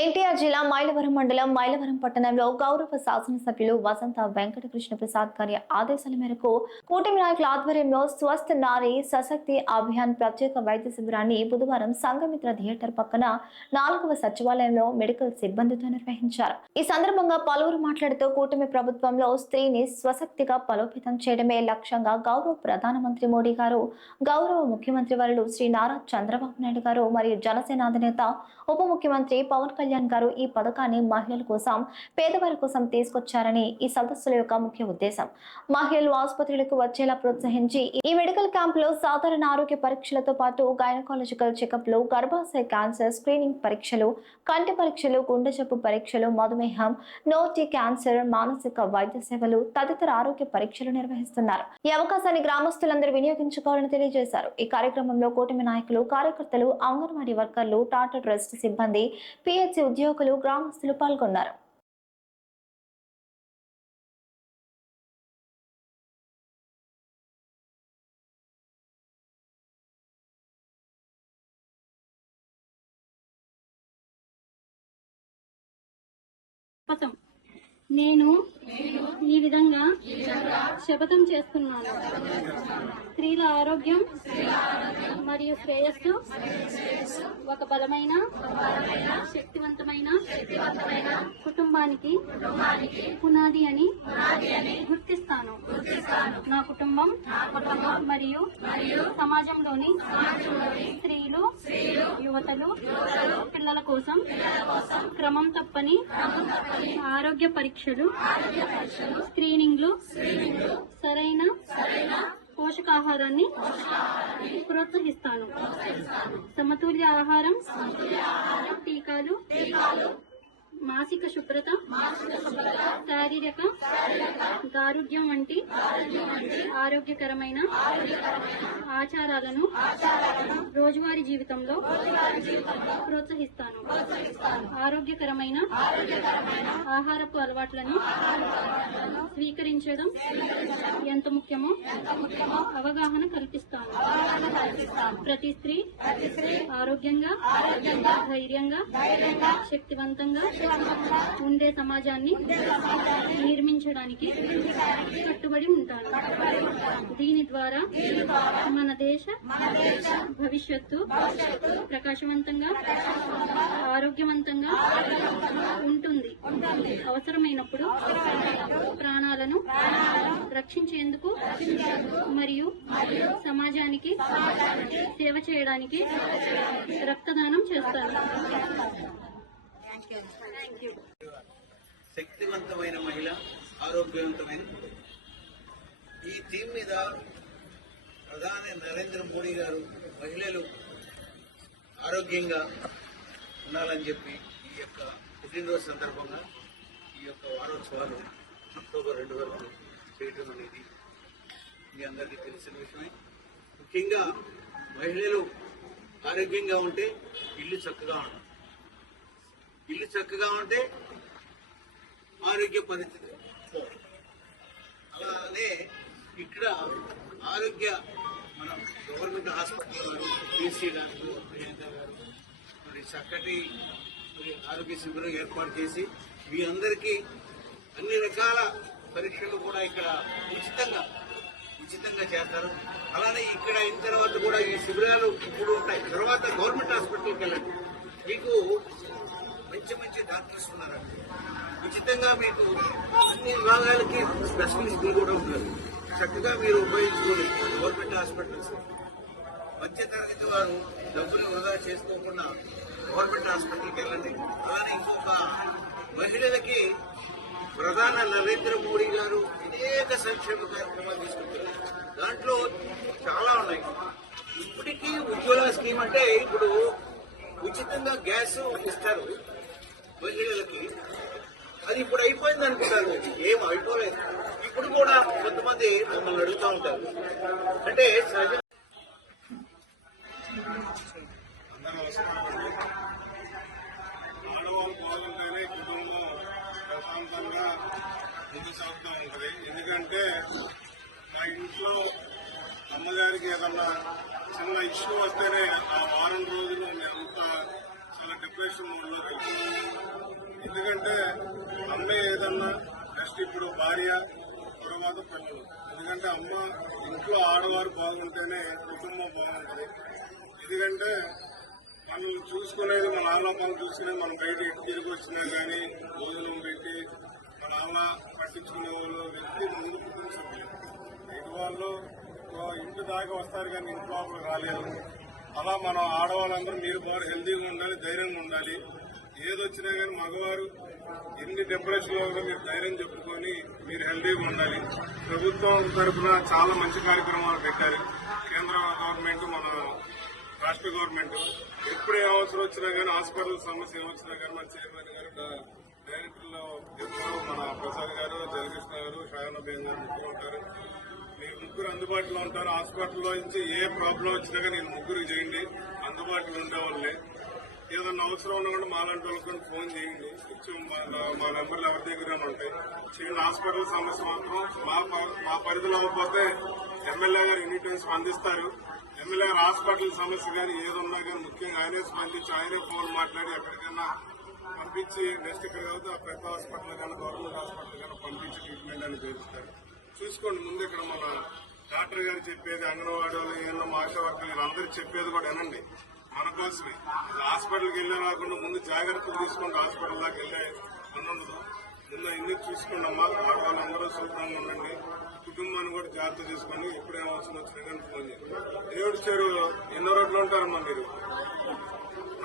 ఎన్టీఆర్ జిల్లా మైలవరం మండలం మైలవరం పట్టణంలో గౌరవ శాసనసభ్యులు వసంత వెంకటకృష్ణ ప్రసాద్ గారి ఆదేశాల మేరకు కూటమి నాయకుల ఆధ్వర్యంలో స్వస్థ నారీ సశక్తి అభియాన్ ప్రత్యేక వైద్య శిబిరాన్ని బుధవారం సంఘమిత్ర థియేటర్ పక్కన నాలుగవ సచివాలయంలో మెడికల్ సిబ్బందితో నిర్వహించారు. ఈ సందర్భంగా పలువురు మాట్లాడుతూ కూటమి ప్రభుత్వంలో స్త్రీని స్వశక్తిగా బలోపేతం చేయడమే లక్ష్యంగా గౌరవ ప్రధానమంత్రి మోడీ గారు గౌరవ ముఖ్యమంత్రి వరుడు శ్రీ నారా చంద్రబాబు నాయుడు గారు మరియు జనసేన అధినేత ఉప ముఖ్యమంత్రి పవన్ కళ్యాణ్ గారు ఈ పథకాన్ని మహిళల కోసం పేదవారి కోసం తీసుకొచ్చారని ఈ సదస్సుల యొక్క ముఖ్య ఉద్దేశం. మహిళలు ఆసుపత్రులకు వచ్చేలా ప్రోత్సహించి ఈ మెడికల్ క్యాంప్లో సాధారణ ఆరోగ్య పరీక్షలతో పాటు గైనకాలజికల్ చెకప్లు గర్భాశయ క్యాన్సర్ స్క్రీనింగ్ పరీక్షలు కంటి పరీక్షలు గుండె జబ్బు పరీక్షలు మధుమేహం నోటి క్యాన్సర్ మానసిక వైద్య సేవలు తదితర ఆరోగ్య పరీక్షలు నిర్వహిస్తున్నారు. ఈ అవకాశాన్ని గ్రామస్తులందరూ వినియోగించుకోవాలని తెలియజేశారు. ఈ కార్యక్రమంలో కూటమి నాయకులు కార్యకర్తలు అంగన్వాడీ వర్కర్లు టాటా ట్రస్ట్ సిబ్బంది పిహెచ్సి ఉద్యోగులు గ్రామస్తులు పాల్గొన్నారు. నేను ఈ విధంగా శపథం చేస్తున్నాను. స్త్రీల ఆరోగ్యం మరియు శ్రేయస్సు ఒక బలమైన శక్తివంతమైన కుటుంబానికి పునాది అని గుర్తిస్తాను. నా కుటుంబం మరియు సమాజంలోని స్త్రీలు యువతలు పిల్లల కోసం క్రమం తప్పని ఆరోగ్య పరీక్షలు స్క్రీనింగ్లు సరైన పోషకాహారాన్ని ప్రోత్సహిస్తాను. సమతుల్య ఆహారం. మాసిక శుభ్రత శారీరక దారుఢ్యం వంటి ఆరోగ్యకరమైన ఆచారాలను రోజువారీ జీవితంలో ప్రోత్సహిస్తాను. ఆరోగ్యకరమైన ఆహారపు అలవాట్లను స్వీకరించడం ఎంత ముఖ్యమో అవగాహన కల్పిస్తాను. ప్రతి స్త్రీ ఆరోగ్యంగా ధైర్యంగా శక్తివంతంగా ఉండే సమాజాన్ని నిర్మించడానికి కట్టుబడి ఉంటాను దీని ద్వారా మన దేశ భవిష్యత్తు ప్రకాశవంతంగా ఆరోగ్యవంతంగా ఉంటుంది. అవసరమైనప్పుడు ప్రాణాలను రక్షించేందుకు మరియు సమాజానికి సేవ చేయడానికి రక్తదానం చేస్తాను శక్తివంతమైన మహిళ ఆరోగ్యవంతమైన ఈ థీమ్ మీద ప్రధాని నరేంద్ర మోడీ గారు మహిళలు ఆరోగ్యంగా ఉండాలని చెప్పి ఈ యొక్క పుట్టినరోజు సందర్భంగా ఈ యొక్క వారోత్సవాలు అక్టోబర్ రెండు వరకు చేయటం అనేది మీ అందరికీ తెలిసిన విషయమే. ముఖ్యంగా మహిళలు ఆరోగ్యంగా ఉంటే ఇల్లు చక్కగా ఉంటుంది. ఇల్లు చక్కగా ఉంటే ఆరోగ్య పరిస్థితి. అలానే ఇక్కడ ఆరోగ్య మనం గవర్నమెంట్ హాస్పిటల్ గారు బీసీ డాక్టర్ ప్రియాంక గారు మరి చక్కటి మరి ఆరోగ్య శిబిరం ఏర్పాటు చేసి మీ అందరికీ అన్ని రకాల పరీక్షలు కూడా ఇక్కడ ఉచితంగా ఉచితంగా చేస్తారు. అలానే ఇక్కడ అయిన తర్వాత కూడా ఈ శిబిరాలు ఇప్పుడు ఉంటాయి. తర్వాత గవర్నమెంట్ హాస్పిటల్కి వెళ్ళండి. మీకు మంచి మంచి డాక్టర్స్ ఉన్నారు ఉచితంగా మీకు అన్ని విభాగాలకి స్పెషలిస్టులు కూడా ఉన్నారు. చక్కగా మీరు ఉపయోగించుకోవాలి. Government hospitals. మధ్య తరగతి వారు డబ్బులు వృధా చేసుకోకుండా గవర్నమెంట్ హాస్పిటల్కి వెళ్ళండి. అలానే ఇంకొక మహిళలకి ప్రధాన నరేంద్ర మోడీ గారు అనేక సంక్షేమ కార్యక్రమాలు తీసుకుంటున్నారు. దాంట్లో చాలా ఉన్నాయి. ఇప్పటికీ ఉజ్వల స్కీమ్ అంటే ఇప్పుడు ఉచితంగా గ్యాస్ ఇస్తారు. మహిళలకి అది ఇప్పుడు అయిపోయింది అనుకుంటారు. ఏం అయిపోలేదు. ఇప్పుడు కూడా కొంతమంది మమ్మల్ని అడుగుతూ ఉంటారు. అంటే సహజ ఆడవాళ్ళు బాగుంటేనే కుటుంబం ప్రశాంతంగా ముందు సాగుతూ ఉంటుంది. ఎందుకంటే మా ఇంట్లో అమ్మగారికి ఏదన్నా చిన్న ఇష్యూ వస్తేనే ఆ వారం రోజులు డిప్రెషన్ మోడ్లో ఎందుకంటే అమ్మ ఏదన్నా నెక్స్ట్ ఇప్పుడు భార్య తర్వాత పిల్లలు ఎందుకంటే అమ్మ ఇంట్లో ఆడవారు బాగుంటేనే కుటుంబం బాగుంటుంది. ఎందుకంటే మనల్ని చూసుకునేది మన ఆళ్ళ మనం చూసుకునేది మనం బయట తిరిగి వచ్చినా కానీ భోజనం పెట్టి మన ఆళ్ళ పట్టించుకునే వాళ్ళు వ్యక్తి ముందు కుటుంబ సభ్యులు. ఇంటి వాళ్ళు ఇంటి దాకా వస్తారు కానీ ఇంట్లో రాలేదు అలా మనం ఆడవాళ్ళందరూ మీరు బాగా హెల్తీగా ఉండాలి ధైర్యంగా ఉండాలి. ఏదొచ్చినా కానీ మగవారు ఎన్ని డిప్రెషన్లో కూడా మీరు ధైర్యం చెప్పుకొని మీరు హెల్దీగా ఉండాలి. ప్రభుత్వం తరఫున చాలా మంచి కార్యక్రమాలు పెట్టారు. కేంద్ర గవర్నమెంట్ మన రాష్ట్ర గవర్నమెంట్. ఎప్పుడు ఏ అవసరం వచ్చినా కానీ హాస్పిటల్ సమస్య ఏమొచ్చినా కానీ మన చైర్మన్ గారు డైరెక్టర్లో ఎప్పుడు మన ప్రసాద్ గారు జయకృష్ణ గారు షాయానబేన్ గారు ఉంటారు. ముగ్గురు అందుబాటులో ఉంటారు. హాస్పిటల్లో నుంచి ఏ ప్రాబ్లం వచ్చినా కానీ నేను ముగ్గురు చేయండి. అందుబాటులో ఉండేవాళ్ళే ఏదన్నా అవసరం ఉన్నా కూడా మాలాంటి వాళ్ళకి ఫోన్ చేయండి. కొంచెం మా- మా నెంబర్లు ఎవరి దగ్గర ఉంటాయి. చిన్న హాస్పిటల్ సమస్య మాత్రం మా ప- మా పరిధిలో అవ్వకపోతే ఎమ్మెల్యే గారు ఎన్ని టైమ్స్ స్పందిస్తారు. ఎమ్మెల్యే గారు హాస్పిటల్ సమస్య కానీ ఏదున్నా కానీ ముఖ్యంగా ఆయనే స్పందించి ఆయనే ఫోన్ మాట్లాడి ఎక్కడికైనా పంపించి నెక్స్ట్ ఇక్కడ కాబట్టి ఆ పెద్ద హాస్పిటల్ కానీ గవర్నమెంట్ హాస్పిటల్ కానీ పంపించి ట్రీట్మెంట్ అని చేస్తారు చూసుకోండి. ముందు ఇక్కడ మన డాక్టర్ గారు చెప్పేది అంగన్వాడీ వాళ్ళు ఏమన్నా ఆశా వర్కర్లు వీళ్ళందరూ చెప్పేది కూడా వినండి. మన కోసమే. హాస్పిటల్కి వెళ్ళే రాకుండా ముందు జాగ్రత్తలు తీసుకుంటే హాస్పిటల్ దాకా వెళ్ళే ఉన్నందుకు ముందు ఇన్ని చూసుకోండి అమ్మా వాళ్ళందరూ సులభంగా ఉండండి. కుటుంబాన్ని కూడా జాగ్రత్త తీసుకొని ఎప్పుడు వచ్చినా ఫోన్ చేయండి. దేవుడి చెరువు ఎన్నో రోడ్లు ఉంటారమ్మా మీరు?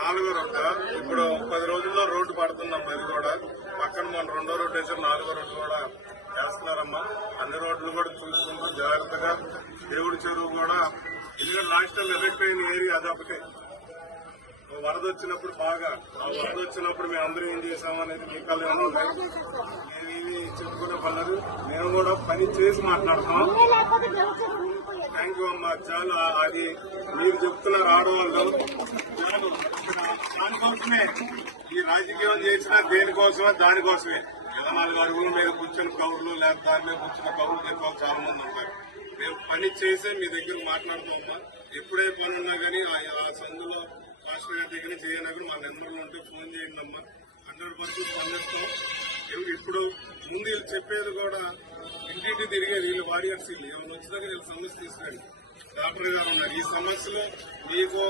నాలుగో రోడ్డు? ఇప్పుడు పది రోజుల్లో రోడ్డు పడుతుందమ్మా ఇది కూడా. పక్కన మన రెండో రోడ్డు వేసారు నాలుగో రోడ్డు కూడా. వేస్తున్నారమ్మా అన్ని రోడ్లు కూడా చూసుకుంటూ జాగ్రత్తగా దేవుడి చెరువు కూడా ఎందుకంటే లాస్ట్ టైం ఎఫెక్ట్ అయిన ఏరియా అదొకటే ఓ వరద వచ్చినప్పుడు బాగా. ఆ వరద వచ్చినప్పుడు మేము అందరం ఏం చేసామనేది మీ కళ్ళు ఉన్నాయి చెప్పుకునే పనులు మేము కూడా పని చేసి మాట్లాడతాం థ్యాంక్ యూ అమ్మా. చాలా అది మీరు చెప్తున్నారు ఆడవాళ్ళు. దానికోసమే ఈ రాజకీయం చేసిన దేనికోసమే దానికోసమే. నాలుగు అడుగుల మీద కూర్చొని కౌరులు లేదా దాని మీద కూర్చున్న కౌరులు చెప్పాలి చాలా మంది ఉంటారు మేము పని చేసే మీ దగ్గర మాట్లాడుతామా ఎప్పుడే పని ఉన్నా కానీ ఆ సందులో రాష్ట్ర గారి దగ్గర చేయనా కానీ మా నెంబర్లు ఉంటే ఫోన్ చేయండి అమ్మా హండ్రెడ్ పర్సెంట్ స్పందిస్తాం ఇప్పుడు ముందు వీళ్ళు చెప్పేది కూడా ఇంటింటి తిరిగేది వీళ్ళు వారియర్స్ వీళ్ళు. ఏమైనా వచ్చినా వీళ్ళు సమస్య తీసుకురండి డాక్టర్ గారు ఉన్నారు. ఈ సమస్యలో మీకు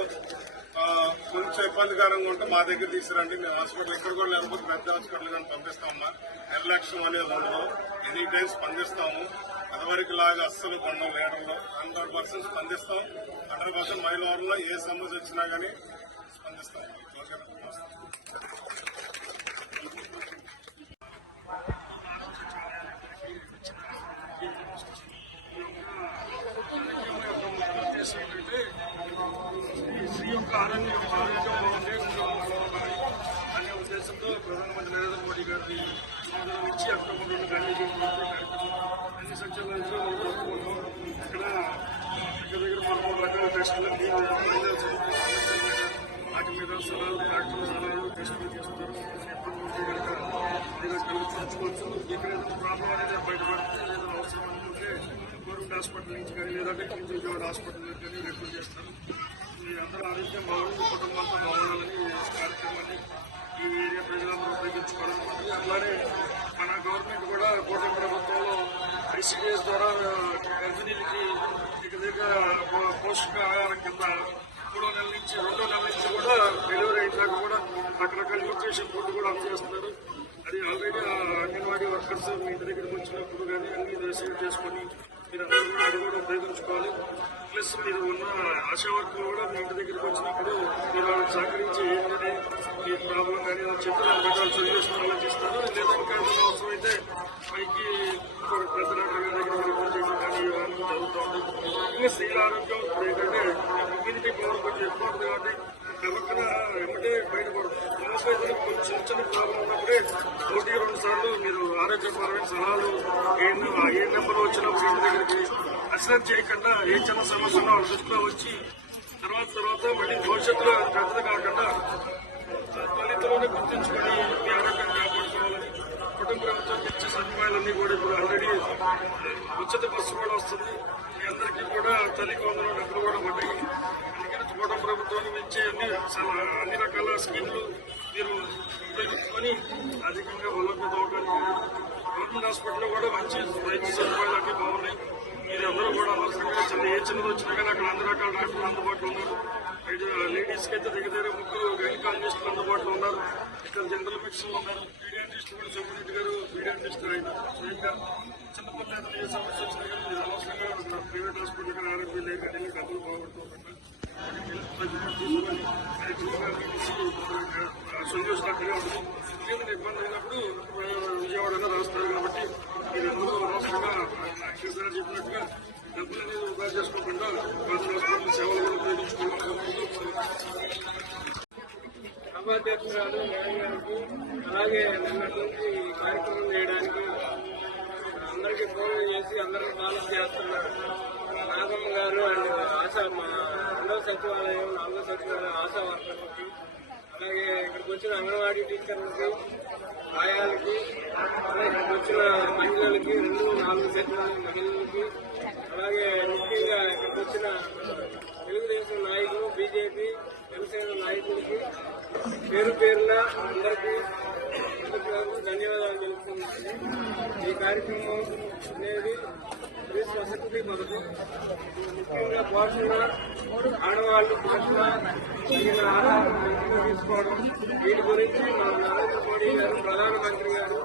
కొంచెం ఇబ్బందికరంగా ఉంటే మా దగ్గర తీసుకురండి. మేము హాస్పిటల్ ఎక్కడ కూడా లేకపోతే పెద్ద హాస్పిటల్ కానీ పంపిస్తామమ్మా నిర్లక్ష్యం అనేది ఉండదు. ఎనీ టైం స్పందిస్తాము. అదివరకు లాగా అస్సలు కొండ లీటర్లు హండ్రెడ్ పర్సెంట్ స్పందిస్తాం. హండ్రెడ్ పర్సెంట్ మహిళల్లో ఏ సమస్య వచ్చినా కానీ స్పందిస్తాం ఓకే ఉద్దేశం ఏంటంటే ఈ స్త్రీ యొక్క ఆరోగ్యం ఆరోగ్యం బాగుంటే కుటుంబం బాగుండాలి అనే ఉద్దేశంతో ప్రధానమంత్రి నరేంద్ర మోడీ గారి అక్టోబర్ రెండు గాంధీ అన్ని ఇక్కడ దగ్గర దగ్గర పదమూడు రకాల టెస్టులు వాటి మీద సలహాలు డాక్టర్ సలహాలు టెస్టులు చేస్తారు ఎప్పుడు ఉంటే కనుక మీరు ఇక్కడ ఏదైనా ప్రాబ్లం అనేది బయటపడుతుంది లేదా అవసరం అనుకుంటే గవర్నమెంట్ హాస్పిటల్ నుంచి కానీ లేదంటే కింది విజయవాడ హాస్పిటల్ నుంచి కానీ రిఫర్ చేస్తారు మీ అందరూ ఆరోగ్యం బాగుంది కుటుంబంతో బాగుండాలని కార్యక్రమాన్ని ఈ ఏరియా ప్రజలందరూ ఉపయోగించుకోవడం అట్లానే మన గవర్నమెంట్ కూడా కూటమి ప్రభుత్వంలో ఐసీడీఎస్ ద్వారా గర్భిణీలకి దగ్గర దగ్గర పోషకాహారం కింద మూడో నెల నుంచి రెండో నెల నుంచి కూడా డెలివరీ అయినాక కూడా రకరకాల న్యూట్రిషన్ ఫుడ్ కూడా అందజేస్తున్నారు. అది ఆల్రెడీ అంగన్వాడీ వర్కర్స్ మీ దగ్గరికి వచ్చినప్పుడు కానీ అన్ని రిసీవ్ చేసుకొని మీరు అందరూ కూడా అది కూడా ఉపయోగించుకోవాలి. ప్లస్ మీరు ఉన్న ఆశా వర్కులు కూడా మీ ఇంటి దగ్గరికి వచ్చినప్పుడు మీరు వాళ్ళకి సహకరించి ఏంటనే మీ ప్రాబ్లం కానీ ఏదైనా చెప్తే దాని రకాల సొల్యూషన్ ఆలోచిస్తారు. లేదా ఇంకా ఏదైనా అవసరమైతే పైకి ఇంకొక గారి దగ్గర రిపోర్ట్ చేయడం కానీ ఇవన్నీ జరుగుతుంది ఉంటాయి. ఇంకా స్త్రీల ఆరోగ్యం ఇప్పుడు ఏంటంటే ఇమ్యూనిటీ పవర్ కొంచెం ఎక్కువ ఉంది కాబట్టి ఎవరికైనా వెంటనే బయటపడుతుంది ఏదైనా కొంచెం చిన్న చిన్న ప్రాబ్లం ఉన్నప్పుడే ఒకటి రెండు సార్లు మీరు ఆరోగ్యపరమైన సలహాలు ఏ ఏ నెంబర్ వచ్చినప్పుడు ఇంటి దగ్గరికి అసలు చేయకుండా ఏ చిన్న సమస్య ఉన్నా వాళ్ళ దృష్టిలో వచ్చి తర్వాత తర్వాత మళ్ళీ భవిష్యత్తులో పెద్దది కాకుండా తల్లిదండ్రులను గుర్తించుకొని మీ ఆరోగ్యం కాపాడుకోవాలని కుటుంబ ప్రభుత్వం ఇచ్చే సదుపాయాలన్నీ కూడా ఇప్పుడు ఆల్రెడీ ఉచిత బస్సు కూడా వస్తుంది. మీ అందరికీ కూడా తల్లికి వందల డబ్బులు కూడా పడ్డాయి. అందుకని ప్రభుత్వానికి ఇచ్చే అన్ని అన్ని రకాల స్కీమ్లు మీరు ఉపయోగించుకొని అధికంగా బలోపేతం అవడానికి గవర్నమెంట్ హాస్పిటల్లో కూడా మంచి వైద్య సదుపాయాలు అన్ని బాగున్నాయి. మీరు అందరూ కూడా అవసరంగా చిన్న ఏ చిన్నది వచ్చినా కానీ అక్కడ అన్ని రకాల డాక్టర్లు అందుబాటులో ఉన్నారు. ఇటు లేడీస్కి అయితే దగ్గర దగ్గర ముగ్గురు గైనకాలజిస్టులు అందుబాటులో ఉన్నారు. ఇక్కడ జనరల్ మెడిసిన్ ఉన్నారు. పీడియాటిస్టులు కూడా సుబ్రెడ్డి గారు పీడియాట్రిస్ట్ ఆయన. స్వయంగా చిన్నపిల్లలు ఏ సమస్య వచ్చినా కానీ మీరు అవసరంగా ప్రైవేట్ హాస్పిటల్ కానీ ఆరోగ్యం లేక వెళ్ళి డబ్బులు పోగొట్టుకోకుండా సొల్యూషన్ అక్కడే ఉంటుంది ఇబ్బంది అయినప్పుడు విజయవాడలో రాస్తారు కాబట్టి మీరు అందరూ అనవసరంగా కిషోర్ చెప్పినట్టుగా డబ్బులు అనేది వృధా చేసుకోకుండా హాస్పిటల్ సేవలు కూడా ఉపయోగించుకోవాలి సభాధ్యక్షురాలు గారికి అలాగే నిన్నటి నుంచి కార్యక్రమం చేయడానికి అందరికీ ఫోన్ చేసి అందరికీ కాలం చేస్తున్నారు. నాగమ్మ గారు అండ్ ఆశా మా సచివాలయం నాలుగో సచివాలయం ఆశా వర్కర్లకి అలాగే ఇక్కడికి వచ్చిన అంగన్వాడీ టీచర్లకి ఆయాలకి అలాగే ఇక్కడికి వచ్చిన మహిళలకి రెండు నాలుగు సచివాలయం మహిళలకి అలాగే ముఖ్యంగా ఇక్కడికి వచ్చిన తెలుగుదేశం నాయకులు బీజేపీ జనసేన నాయకులకి పేరు పేరున అందరికీ ధన్యవాదాలు తెలుపుతున్నాను. ఈ కార్యక్రమం అనేది స్త్రీ ముఖ్యంగా పోషణ ఆడవాళ్ళు పోషణ తగిన ఆహారం మంచిగా తీసుకోవడం. వీటి గురించి మన నరేంద్ర మోడీ గారు ప్రధానమంత్రి గారు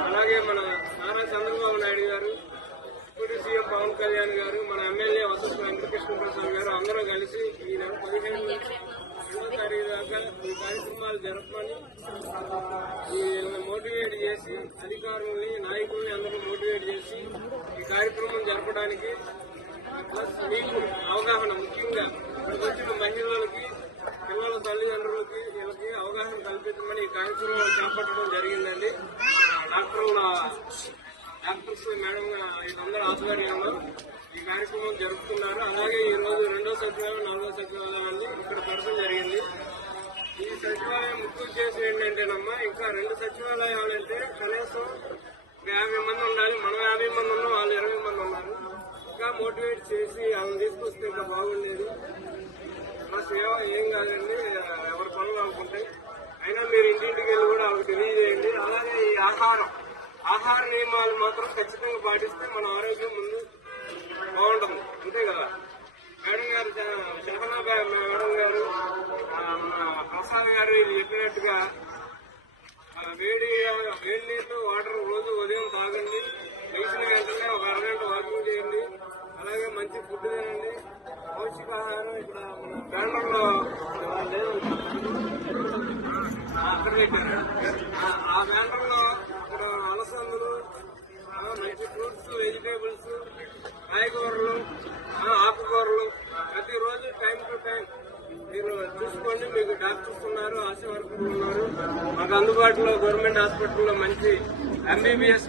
అలాగే మన నారా చంద్రబాబు నాయుడు గారు డిప్యూటీ సీఎం పవన్ కళ్యాణ్ గారు మన ఎమ్మెల్యే వసంత వెంకటకృష్ణ ప్రసాద్ గారు అందరూ కలిసి ఈ నెల పదిహేను నుంచి రెండో తారీఖు దాకా ఈ కార్యక్రమాలు జరపమని ఈ మోటివేట్ చేసి అధికారుల్ని నాయకుల్ని అందరూ మోటివేట్ చేసి ఈ కార్యక్రమం జరపడానికి ప్లస్ మీకు అవగాహన ముఖ్యంగా ఇక్కడికి వచ్చిన మహిళలకి పిల్లల తల్లిదండ్రులకి వీళ్ళకి అవగాహన కల్పించమని ఈ కార్యక్రమం చేపట్టడం జరిగిందండి. డాక్టర్ల డాక్టర్స్ మేడం వీళ్ళందరూ ఆధ్వర్యంలో ఈ కార్యక్రమం జరుపుతున్నారు అలాగే ఈ రోజు రెండో సచివాలయం నాలుగో సచివాలయాన్ని ఇక్కడ పెడతాం జరిగింది. ఈ సచివాలయం ముఖ్య ఉద్దేశం ఏంటంటేనమ్మా ఇంకా రెండు సచివాలయాలు అంటే కనీసం యాభై మంది ఉండాలి మనం యాభై మంది చేసి ఆమె తీసుకొస్తే ఇంకా బాగుండేది. మా సేవ ఏం కాదండి ఎవరి పనులు అనుకుంటాయి అయినా మీరు ఇంటింటికి వెళ్ళి కూడా ఆమెకు తెలియజేయండి. అలాగే ఈ ఆహారం ఆహార నియమాలు మాత్రం ఖచ్చితంగా పాటిస్తే మన ఆరోగ్యం ముందు బాగుంటుంది. అంతే కదా? మేడం గారు శహనాబాయ్ మేడం గారు ప్రసాద్ గారు ఇది చెప్పినట్టుగా వేడి వేడి నీళ్ళు వాటర్ రోజు ఉదయం తాగండి. లేచిన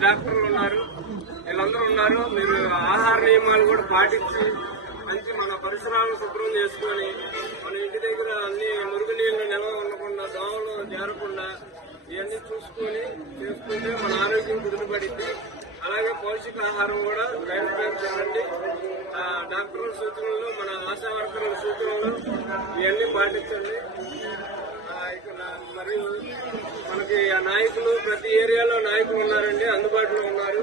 డాక్టర్లు ఉన్నారు వీళ్ళందరూ ఉన్నారు. మీరు ఆహార నియమాలు కూడా పాటించి మంచి మన పరిసరాలను శుభ్రం చేసుకొని మన ఇంటి దగ్గర అన్ని మురుగునీళ్ళు నిల్వ ఉండకుండా దోమలు చేరకుండా ఇవన్నీ చూసుకొని చేసుకుంటే మన ఆరోగ్యం కుదుటపడింది. అలాగే పౌష్టికాహారం కూడా టైం టైం ఆ, డాక్టర్ల సూచనలు మన ఆశా వర్కర్ల సూచనలు ఇవన్నీ పాటించండి. మరియు మనకి ఆ నాయకులు ప్రతి ఏరియాలో నాయకులు ఉన్నారండి అందుబాటులో ఉన్నారు.